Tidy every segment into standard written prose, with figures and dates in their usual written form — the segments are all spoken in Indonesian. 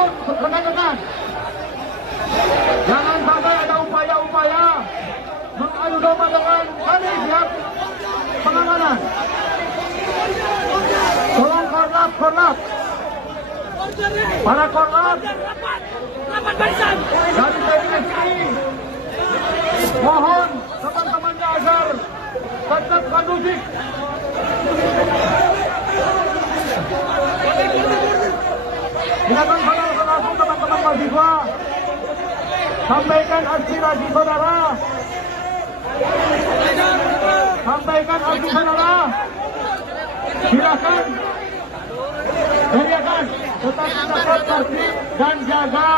Mohon rekan-rekan, jangan sampai ada upaya-upaya mengadu domba dengan kami pihak pengamanan. Tolong korlap, para korlap dari TNI ini, mohon teman-temannya agar tetap kondusif. Silakan saudara langsung teman-teman mahasiswa, sampaikan aspirasi saudara, silakan teriakan, tetap dapat tertib dan jaga,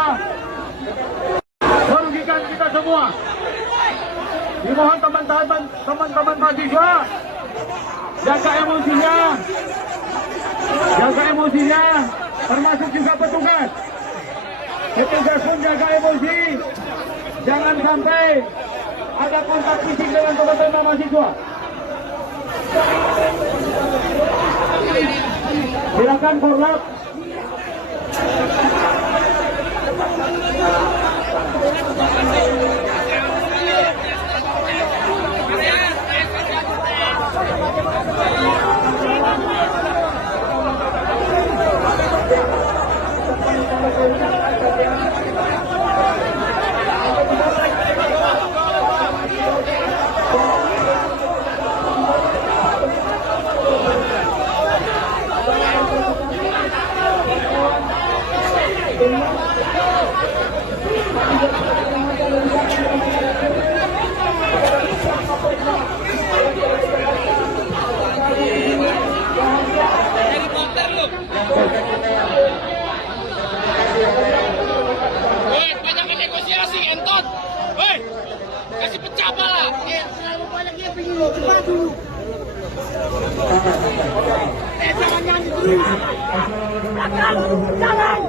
merugikan kita semua. Dimohon teman-teman mahasiswa, jaga emosinya, termasuk juga petugas. Petugas pun jaga emosi, jangan sampai ada kontak fisik dengan teman-teman mahasiswa. Silakan korlap. Banyak negosiasi, entot. Woi, kasih pecah pala. Terlalu banyak dia pengen coba dulu. Jangan dulu. Belakang, jalan.